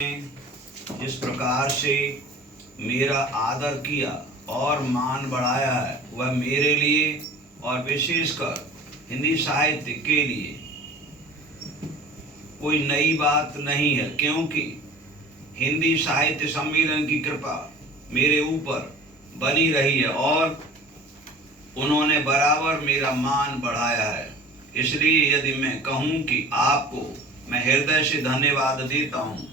जिस प्रकार से मेरा आदर किया और मान बढ़ाया है वह मेरे लिए और विशेषकर हिंदी साहित्य के लिए कोई नई बात नहीं है, क्योंकि हिंदी साहित्य सम्मेलन की कृपा मेरे ऊपर बनी रही है और उन्होंने बराबर मेरा मान बढ़ाया है। इसलिए यदि मैं कहूँ कि आपको मैं हृदय से धन्यवाद देता हूँ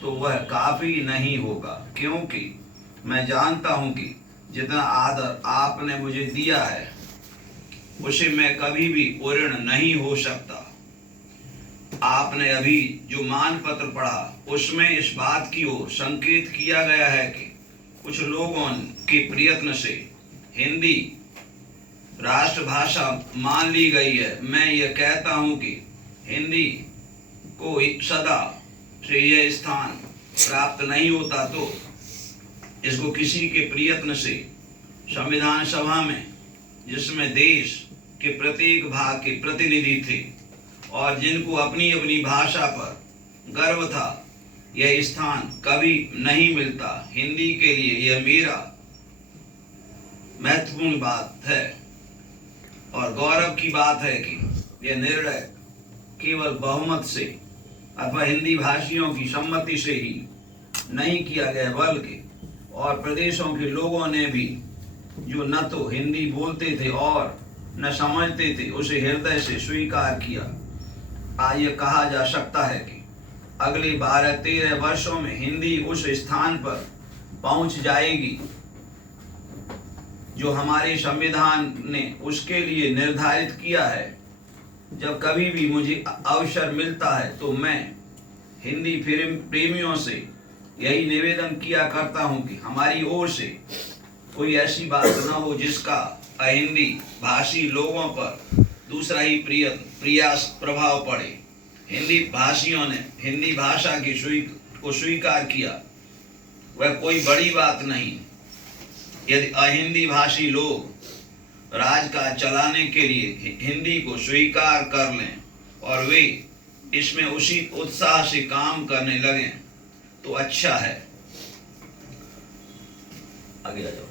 तो वह काफ़ी नहीं होगा, क्योंकि मैं जानता हूँ कि जितना आदर आपने मुझे दिया है उसे मैं कभी भी पूर्ण नहीं हो सकता। आपने अभी जो मान पत्र पढ़ा उसमें इस बात की ओर संकेत किया गया है कि कुछ लोगों के प्रयत्न से हिंदी राष्ट्रभाषा मान ली गई है। मैं यह कहता हूँ कि हिंदी को सदा से यह स्थान प्राप्त नहीं होता तो इसको किसी के प्रयत्न से संविधान सभा में, जिसमें देश के प्रत्येक भाग के प्रतिनिधि थे और जिनको अपनी अपनी भाषा पर गर्व था, यह स्थान कभी नहीं मिलता। हिंदी के लिए यह मेरा महत्वपूर्ण बात है और गौरव की बात है कि यह निर्णय केवल बहुमत से अथवा हिंदी भाषियों की सम्मति से ही नहीं किया गया, बल्कि और प्रदेशों के लोगों ने भी जो न तो हिंदी बोलते थे और न समझते थे उसे हृदय से स्वीकार किया। आज यह कहा जा सकता है कि अगले 12-13 वर्षों में हिंदी उस स्थान पर पहुंच जाएगी जो हमारे संविधान ने उसके लिए निर्धारित किया है। जब कभी भी मुझे अवसर मिलता है तो मैं हिंदी फिल्म प्रेमियों से यही निवेदन किया करता हूं कि हमारी ओर से कोई ऐसी बात न हो जिसका हिंदी भाषी लोगों पर दूसरा ही प्रयास प्रभाव पड़े। हिंदी भाषियों ने हिंदी भाषा की को स्वीकार किया, वह कोई बड़ी बात नहीं। यदि अहिंदी भाषी लोग राजकाज चलाने के लिए हिंदी को स्वीकार कर लें और वे इसमें उसी उत्साह से काम करने लगें तो अच्छा है। आगे आ जाओ।